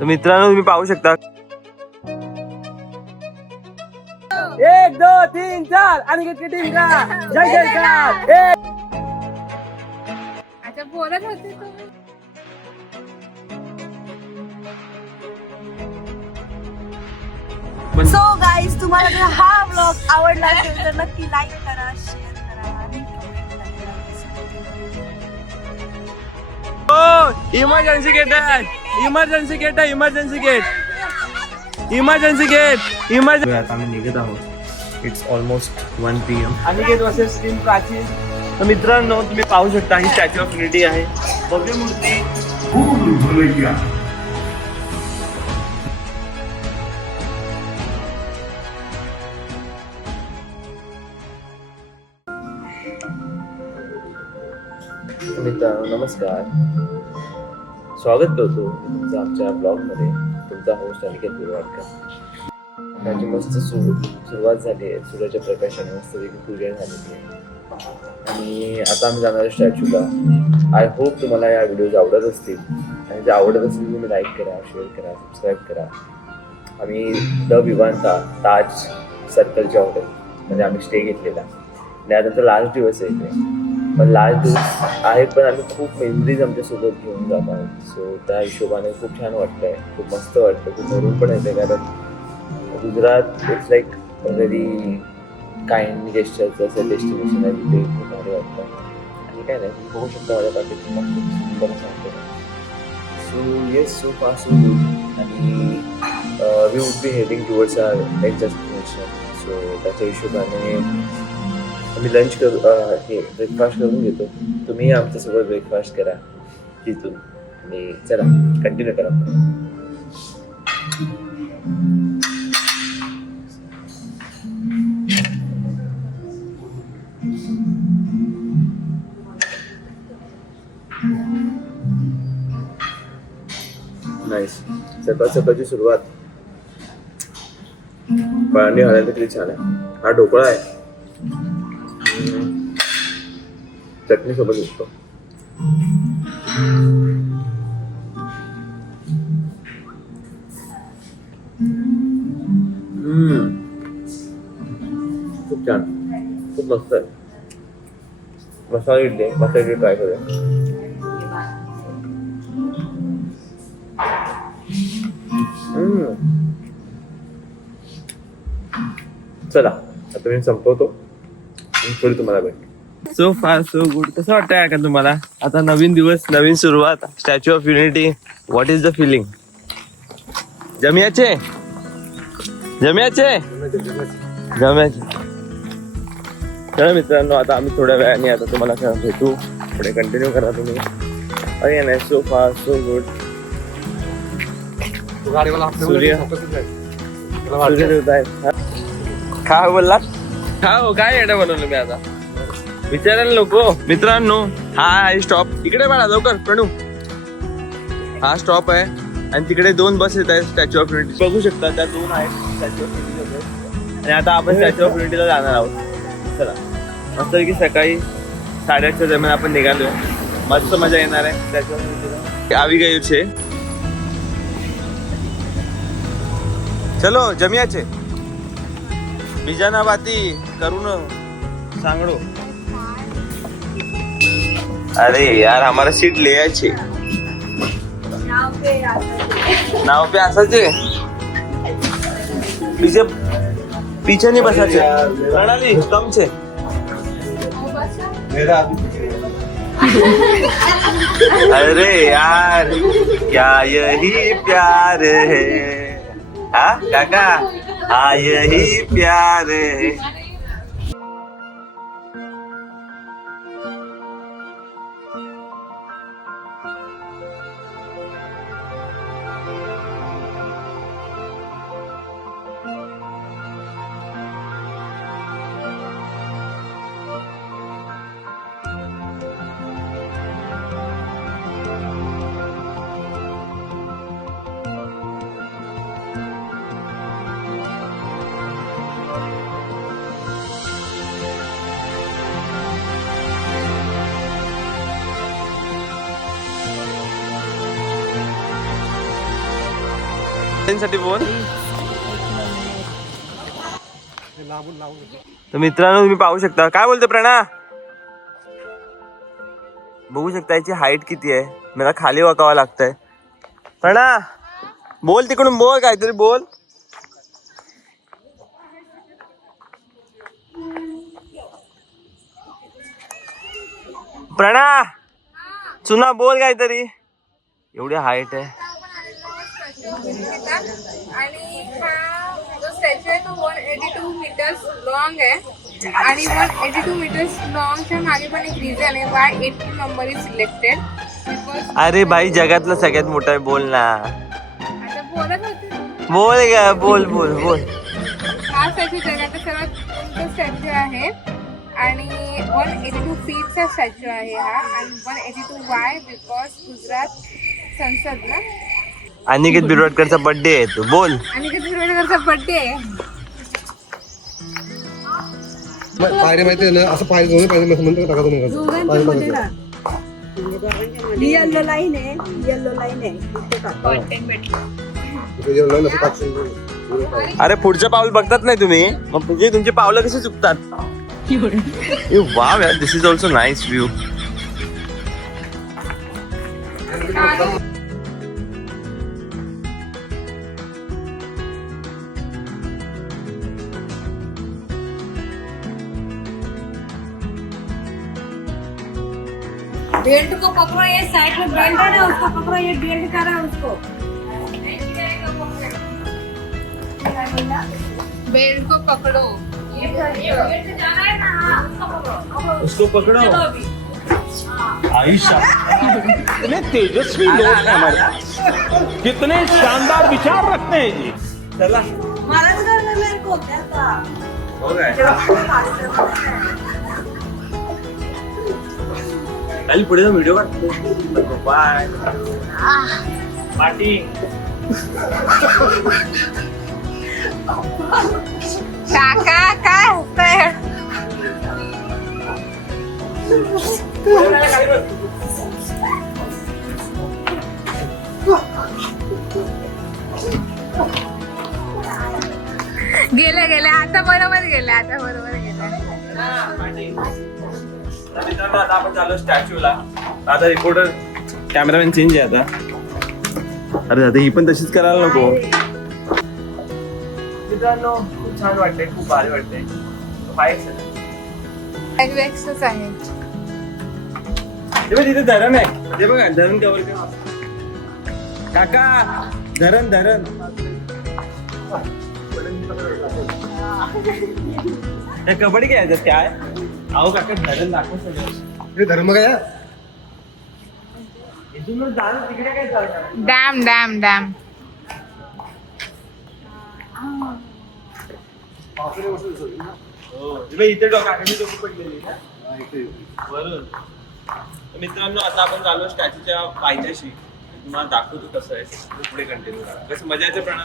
तर मित्रांनो तुम्ही पाहू शकता 1 2 3 4 अनिकेत की टीम का जय जयकार. अच्छा बोलत होते तुम्ही. सो गाईज तुम्हाला जर हा व्लॉग आवडला असेल तर नक्की लाईक करा, शेअर करा आणि कमेंट करा. इमर्जन्सी गेट आहे, इमर्जन्सी गेट आहे, emergency gate, emergency gate, emergency. आता आम्ही निघत आहोत. It's almost 1 PM. Aniket versus team Prachin. तर मित्रांनो तुम्ही पाहू शकता ही स्टॅच्यू ऑफ युनिटी आहे, भव्य मूर्ती. मित्रांनो नमस्कार, स्वागत करतो तुमचं आमच्या ब्लॉगमध्ये. तुमचा होस्ट अनिकेत बिरवाडकर. त्याची मस्त सुरुवात झाली आहे. सूर्याच्या प्रकाशाने मस्तपैकी पूजा झालेली आहे आणि आता आम्ही जाणार आहे स्टॅच्यूला. आय होप तुम्हाला या व्हिडिओज आवडत असतील आणि जर आवडत असतील तुम्ही लाईक करा, शेअर करा, सबस्क्राईब करा. आम्ही द विवांता ताज सर्कलच्या हॉटेलमध्ये आम्ही स्टे घेतलेला आणि आता लास्ट दिवस आहे इथे. पण लास्ट दिवस आहे पण आम्ही खूप मेमरीज आमच्यासोबत घेऊन जात आहोत. सो त्या हिशोबाने खूप छान वाटतं आहे, खूप मस्त वाटतं, खूप भरून पण येते. कारण Gujarat it's like very kind गेस्चरचं असं डेस्टिनेशन आहे. तिथे खूप भारी वाटतं आणि काय नाही तुम्ही बघू शकता माझ्या पाठी खूप सुंदर सांगतो. So yes, so far so good. आणि we would be heading towards our next destination. So त्याच्या हिशोबाने आम्ही लंच करू, हे ब्रेकफास्ट करून घेतो. तुम्ही आमच्यासोबत ब्रेकफास्ट करा तिथून आणि चला कंटिन्यू करा. नाईस. सकाळ सकाळची सुरुवात फळांनी घालायला किती छान आहे. हा ढोकळा आहे, चटणी सोबत दिसतो. खूप छान, खूप मस्त आहे. मसाला इडली, मसाला इडली ट्राय करूया. चला आता मी संपवतो आणि थोडी तुम्हाला भेट. So far so good. कसं वाटतंय का तुम्हाला? आता नवीन दिवस, नवीन सुरुवात, Statue of Unity. What is the feeling? जमियाचे जमियाचे जमियाचे. चला मित्रांनो आता आम्ही थोड्या वेळाने आता तुम्हाला भेटू. पुढे कंटिन्यू करा तुम्ही. अरे नाही, सो फार सो गुड. सूर्य देवता आहे. काय बोलला? हो काय येडा बनवलं मी आता विचारायला नको. मित्रांनो हा आहे स्टॉप. इकडे बघा लवकर प्रणू. हा स्टॉप आहे आणि तिकडे 2 बस येत आहेत स्टॅच्यू ऑफ युनिटी. बघू शकता त्या 2 आहेत स्टॅच्यू ऑफ युनिटी. आणि आता आपण स्टॅच्यू ऑफ युनिटीला जाणार आहोत. चला मस्तपैकी सकाळी 8:30च्या दरम्यान आपण निघालोय. मस्त मजा येणार आहे स्टॅच्यू ऑफ युनिटीला. આવી ગયું છે. चलो जमिया છે. બીજાના વાતી કરું ન सांगड़ो. अरे यार हमारा सीट ले आए. नाव पे असाचे पीछे पीछे नहीं बसाचे. प्रणाली कम छे. अरे यार क्या यही प्यार है. हाँ काका, हाँ यही प्यार है. साठी बोल. तर मित्रांनो तुम्ही पाहू शकता. काय बोलतो प्रणा? बघू शकता याची हाईट किती आहे. मला खाली वाकावं लागतंय. प्रणा बोल, तिकडून बोल, काहीतरी बोल. प्रणा चुना बोल काहीतरी. एवढी हाईट आहे. आणि हा जो स्टॅच्यू आहे तो 182 मीटर्स लॉंग आहे आणि 182 मीटर्स लॉंगच्या मागे पण एक रिझन आहे वाय 80 नंबर इज सिलेक्टेड. अरे भाई जगातलं सगळ्यात मोठं आहे, बोल ना. आता बोलत होते. बोल ग, बोल बोल बोल. हा स्टॅच्यू जगातला सर्वात उंच स्टॅच्यू आहे आणि 182 फीटचा स्टॅच्यू आहे हा. आणि 182 वाय बिकॉज गुजरात संसद ना अनिकेत बिरवाडकरचा बर्थडे आहे. तू बोल. अनिकेत बिरवाडकरचा बर्थडे आहे. पायरी माहिती ना, असं पायरी दोन्ही पायरी म्हणतो टाका तुम्ही. येल्लो लाईन आहे, येल्लो लाईन आहे. अरे पुढचं पाऊल बघतात नाही तुम्ही, मग म्हणजे तुमची पावलं कशी चुकतात. वाव यार, this is also nice view. Belt को पकड़ो, ये साइड में बेल्ट है ना उसको पकड़ो, ये बेल्ट कर रहा है उसको. बेल्ट को पकड़ो. उसको पकड़ो. आयशा कितने तेजस्वी लोग हैं हमारे पास, कितने शानदार विचार रखते हैं जी. चला. महाराज घर में मेरे को क्या था. हो गया. काल पुढे जाऊन व्हिडिओ काढतो. बाय. पार्टी. काका काय होतंय. गेल्या गेल्या आता बरोबर गेल्या, आता बरोबर गेल्या. मित्रांनो आता आपण चाललो स्टॅच्यूला. आता रिपोर्टर कॅमेरामॅन चेंज आहे आता. अरे आता ही पण तशीच करायला नको. मित्रांनो खूप छान वाटतंय, खूप भारी वाटतंय. एक्सच आहे. तिथे धरण आहे, ते बघा धरण कवर कर. काका धरण धरण. हे कबड्डी खेळायचं काय. अहो काका धरण दाखव सगळं. धर्म काय इथून जाणं तिकडे काय चालतं. Dam dam dam. इथे काकाची डोकी पडलेली ना वरून. मित्रांनो आता आपण चालू स्टॅच्यूच्या पायथ्याशी. तुम्हाला दाखवतो कसं आहे. पुढे कंटिन्यू करा. कसं मजा येते प्रणा.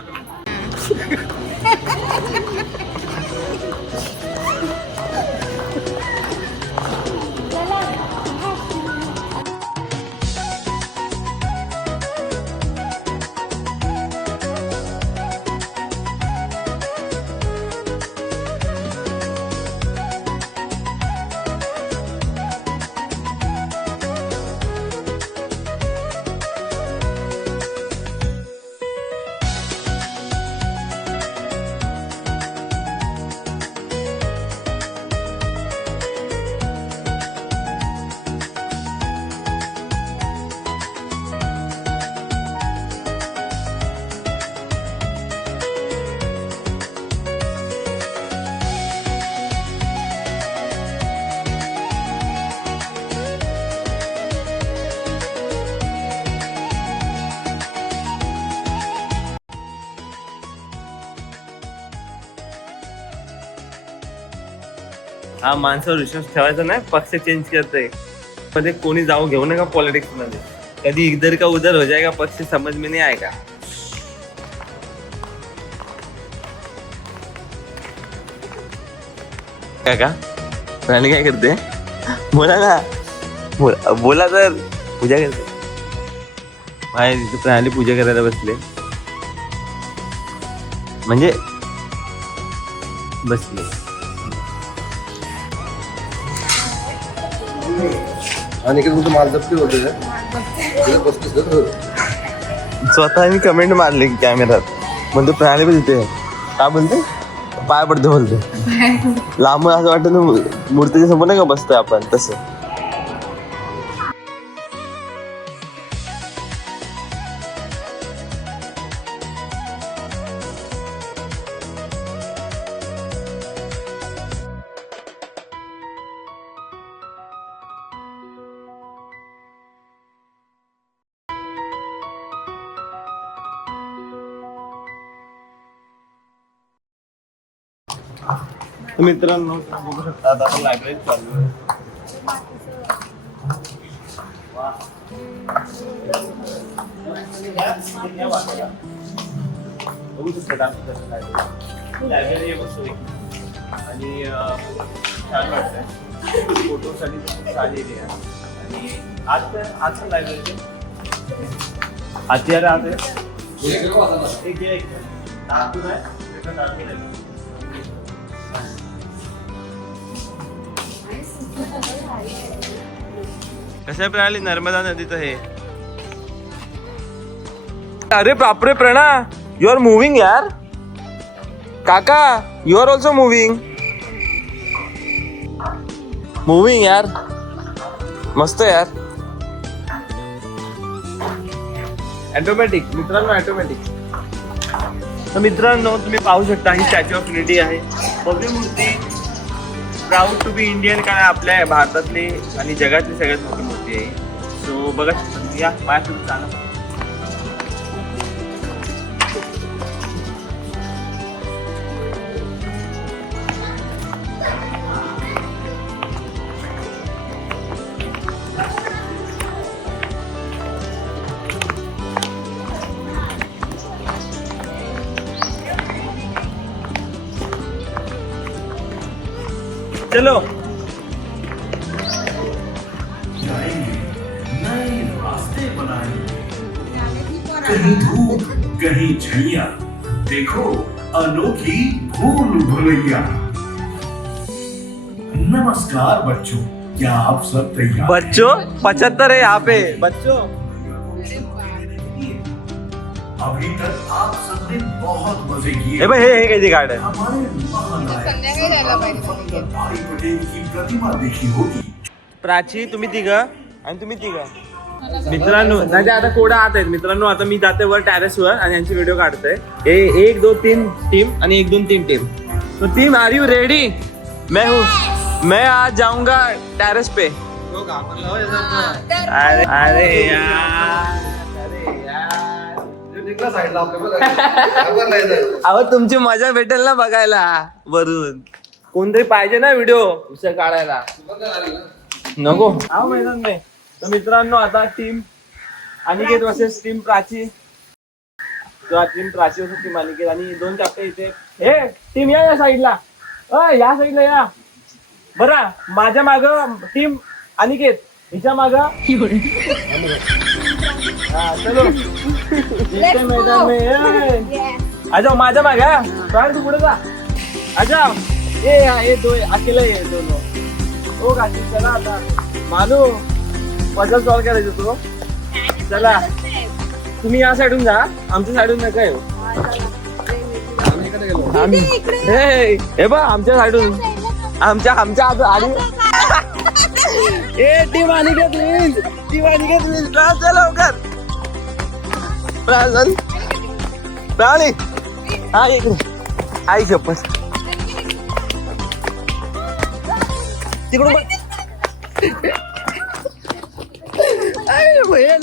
हा माणसावर विश्वास ठेवायचा नाही. पक्ष चेंज करते मध्ये कोणी जाऊ घेऊ नका पॉलिटिक्स मध्ये. कधी इधर का उधर हो जाएगा. पक्ष समझ में नहीं आएगा. काका प्रणाली काय करते. बोला ना. बोला तर. पूजा करते. बाहेर तिथे प्रणाली पूजा करायला बसले. म्हणजे बसले. आणि की तुमचं माल जप्ती होते स्वतः मी कमेंट मारली कॅमेरात म्हणतो प्रणाली पण तिथे काय बोलते पाय पडते बोलते लांब असं वाटतं ना मूर्तीच्या समोर नाही का बसतोय आपण तसं. मित्रांनो बघू शकता आता आपण लायब्ररीत चाललो आहे. बघू शकता लायब्ररी बसतो आणि छान वाटतंय फोटोसाठी छान एरिया आणि आज लायब्ररी आजची राहते एक टाकून आहे. कसं प्रणाली नर्मदा नदीचं हे. अरे बापरे प्रणा यू आर मुव्हिंग यार. काका यू आर ऑल्सो मुव्हिंग यार. मस्त यार. ऑटोमॅटिक मित्रांनो ऑटोमॅटिक. तर मित्रांनो तुम्ही पाहू शकता ही स्टॅच्यू ऑफ युनिटी आहे. भव्य मूर्ती प्राऊड टू बी इंडियन कारण आपल्या भारतातली आणि जगातली सगळ्यात मोठी मूर्ती आहे. सो बघा या माझ्या तुम्ही चांगला चलो. नए रास्ते बनाए कहीं धूप कहीं छैया देखो अनोखी भूल भुलैया. नमस्कार बच्चों क्या आप सब तैयार बच्चों 75 है यहाँ पे बच्चों. अभी तक आप सबने बहुत मजे किए. हे बघ हे कैसी गार्डन. हमारे महानायक संध्याकाळी जायला पाहिजे. सरदार वल्लभभाई पटेल की प्रतिमा देखी होगी. प्राची तुम्ही तिघ आणि तुम्ही तिघ. मित्रांनो नाही आता कोडा आत आहेत. मित्रांनो आता मी जाते वर टेरेस वर आणि यांची व्हिडिओ काढतोय. 1 2 3 टीम आणि 1 2 3 टीम. तो टीम आर यू रेडी. मैं हूँ मैं आज जाऊंगा टेरेस पे. अरे अरे यार साईडला आपल्याला अहो तुमची मजा भेटेल ना बघायला वरून. कोणतरी पाहिजे ना व्हिडिओ उसं काढायला. नको हा मैदान नाही. तर मित्रांनो आता team Aniket versus team Prachi. Team Prachi versus team Aniket आणि 2 कॅप्टन इथे. हे टीम या साईडला. या साईडला या बरं. माझ्या माग टीम अनिकेत हिच्या माग. हाँ चलो मैदान में आ जाओ. माझ्या मागे तू पुढे जा. आ जाओ. ये दो अकेला ये दोनों. हो का चला आता मानू पजल सॉल्व करायचं तो. चला तुम्ही या साईडून जा आमच्या साईडून नका येऊ. हे बघ आमच्या साईडून आमच्या आधी. ए team Aniket please. Team Aniket please चला लवकर. प्राणी हा इकडे आई शपथ तिकडून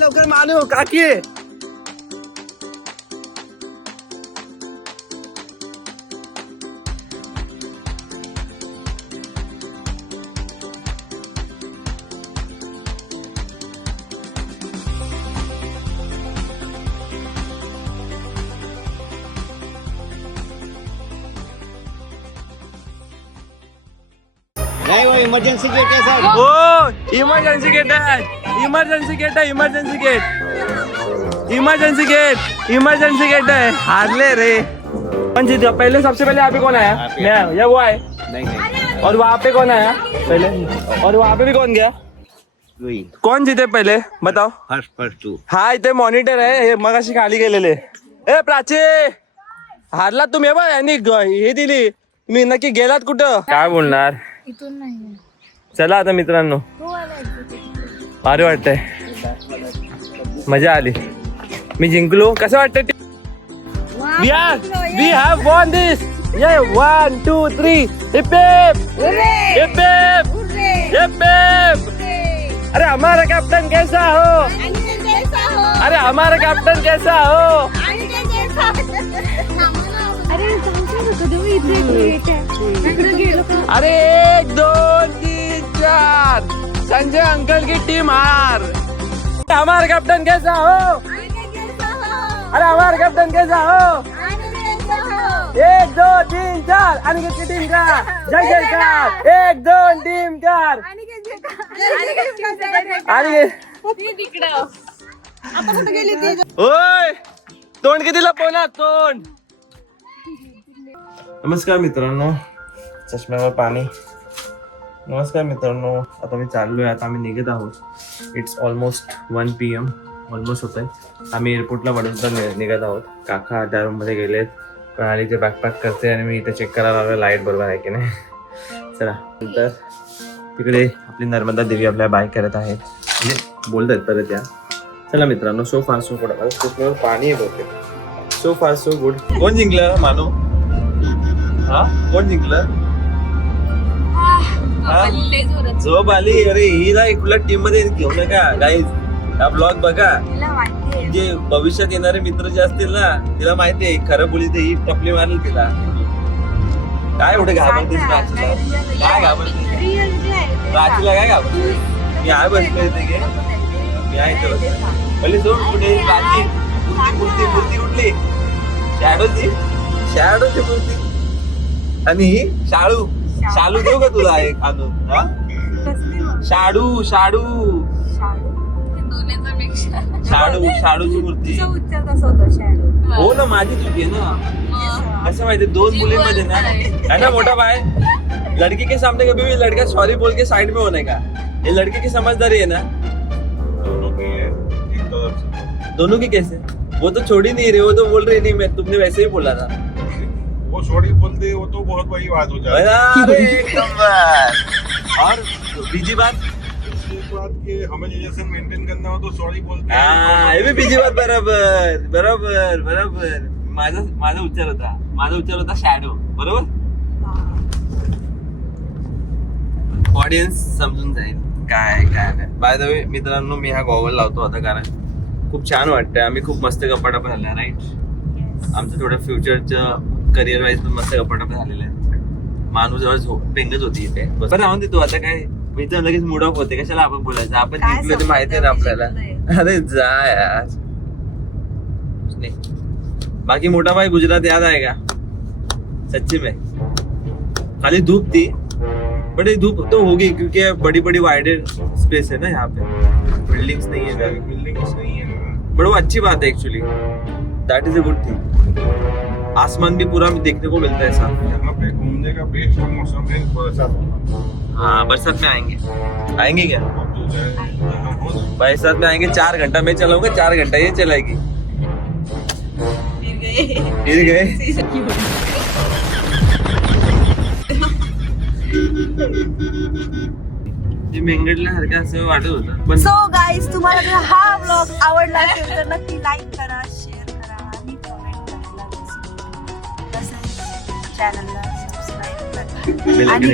लवकर मानू काकी. इमर्जन्सी गेट है सर. हो इमर्जन्सी गेट आहे. इमर्जन्सी गेट आहे. इमर्जन्सी गेट आहे. हारले रे. कौन जीता? पहले सबसे पहले यहाँ पे कौन आया? मैं या वो आए? नहीं। और वहाँ पे कौन आया पहले? और वहाँ पे भी कौन गया? कौन जीते पहिले बताव? फर्स्ट तू. हा इथे मॉनिटर आहे हे मगाशी खाली गेलेले. ए प्राची हारलात तुम्ही बा यांनी हे दिली मी नक्की गेलात कुठं? काय बोलणार? इथून नाही चला आता मित्रांनो भारी वाटतंय मजा आली मी जिंकलो कसं वाटतं? वी हॅव वॉन दिस ये 1 2 3 हिप हिप हिप हिप. अरे हमारा कैप्टन कैसा हो? अरे हमारा कैप्टन कैसा हो? अरे 1 2 3 4 संजय अंकल की टीम हार. हमारा कैप्टन कैसा हो? अरे हमारा कैप्टन कैसा हो? 1 2 3 4 अनिकेत की टीम का जय जयकार. 1 2 3 4 ओय तोंड किती लपवणार तोंड. नमस्कार मित्रांनो चष्म्यावर पाणी. नमस्कार मित्रांनो आता मी चाललोय आता आम्ही निघत आहोत. इट्स ऑलमोस्ट 1 PM ऑलमोस्ट होत आहे. आम्ही एअरपोर्टला वडोदरा निघत आहोत. काका त्या रूम मध्ये गेलेत प्रणाली ते बॅकपॅक करते आणि मी इथे चेक करायला लागलो लाईट बरोबर आहे की नाही. चला नंतर तिकडे आपली नर्मदा देवी आपल्या बाय करत आहेत म्हणजे बोलतात परत या. चला मित्रांनो सो फार सो गुड. चष्म्यावर पाणी आहे बहुतेक. So far so good. कोण जिंकलं मानो? हा कोण जिंकलं? झोप आली. अरे ही ना कुठल्या टीम मध्ये घेऊ नका गाईज. हा ब्लॉग बघा जे भविष्यात येणारे मित्र जे असतील ना तिला माहिती आहे खरं बोली ते ही टपली मारली तिला. काय एवढे घाबरतेस प्राचीला? काय घाबरतेस प्राचीला? काय घाबरतेस? मी आहे बसलो इथे गे. मी आहे इथे बसलो. पहिले सोड कुठे प्राची मूर्ती मूर्ती कुठली? शॅडोची मूर्ती. आणि ही शाळू शालू देऊ का तुला एक आणून? हा शाडू शाडू शाडूची मूर्ती. हो ना माझी चुकी आहे ना. असं माहिती 2 मुलींमध्ये ना है ना मोठा भाई लड़की के सामने कभी भी लड़का सॉरी बोल के साइड में होने का ये लड़के की समझदारी है ना. दोनों की कैसे? वो तो छोड़ ही नहीं रहे. वो तो बोल रही नहीं मैं तुमने वैसे ही बोला था. वो सॉरी बोलते वो तो बहुत बड़ी बात हो जाती है. अरे एकदम बात. और बीजी बात कि हमें रिलेशन मेंटेन करना हो तो सॉरी बोलते हैं. हा हे बी बीजी बात. बरोबर बरोबर बरोबर. माझा उच्चार होता शॅडो. बरोबर ऑडियन्स समजून जाईल काय काय नाही. बाय द वे मित्रांनो मी हा गॉगल लावतो आता कारण खूप छान वाटतंय. आम्ही खूप मस्त गप्पाटप्पा झाल्या राईट. आमचं थोडं फ्युचरचं करिअर वाईज पण मस्त गप्पाटप्पा झालेलं आहे. माणूस जवळ पेंगत होती इथे बरं राहून देतो आता काय मी तर लगेच मूड ऑफ होते. कशाला आपण बोलायचं? आपण जिंकलो ते माहिती आहे ना आपल्याला. अरे जा यार. नहीं बाकी मोटा भाई गुजरात याद आएगा सच्ची में. खाली धूप थी बट ये धूप तो होगी क्योंकि बड़ी बड़ी वाइडेड स्पेस है ना यहाँ पे. बिल्डिंग्स नहीं है बिल्डिंग्स नहीं है बट वो अच्छी बात है actually. That is a good thing. आसमान भी पूरा देखने को मिलता है साथ. यहाँ पे घूमने का बेस्ट मौसम है बरसात. हाँ बरसात में आएंगे क्या? बरसात में आएंगे. 4 घंटा मैं चलाऊंगा 4 घंटा ये चलाएगी. गिर गए. मेंगडला सारखं असं वाटत होतं पण सो गाईज तुम्हाला जर हा ब्लॉग आवडला असेल तर नक्की लाईक करा शेअर करा आणि कमेंट करायला विसरू नका. तसेच चॅनलला सबस्क्राईब करा आणि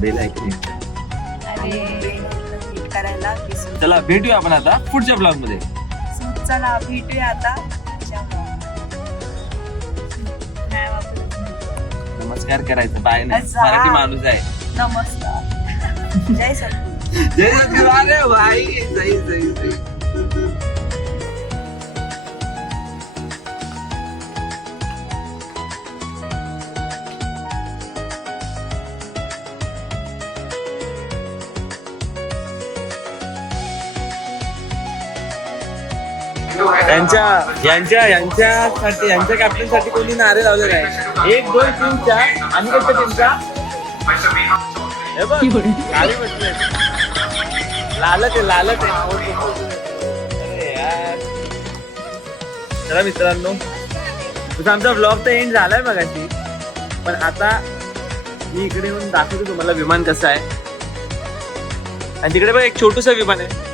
बेल आयकॉन हिट करायला विसरू नका. चला भेटूया आपण आता पुढच्या ब्लॉग मध्ये. So, चला भेटूया आता. नमस्कार करायचं बाय नाही. अच्छा. मराठी माणूस आहे. नमस्कार. जय सद्गुरू. जय सद्गुरू. अरे भाई सही सही सही. यांच्या कॅप्टन साठी कोणी नारे लावले नाही. 1, 2, 3, 4 आणि कोणत्या टीमचा हे बघ, गाडी म्हटलंय. लालच आहे. अरे यार. चला मित्रांनो, तसं आमचा व्लॉग तर एंड झालाय मगाशी, पण आता मी इकडे येऊन दाखवतो तुम्हाला विमान कसं आहे. आणि तिकडे बघ एक छोटूसं विमान आहे.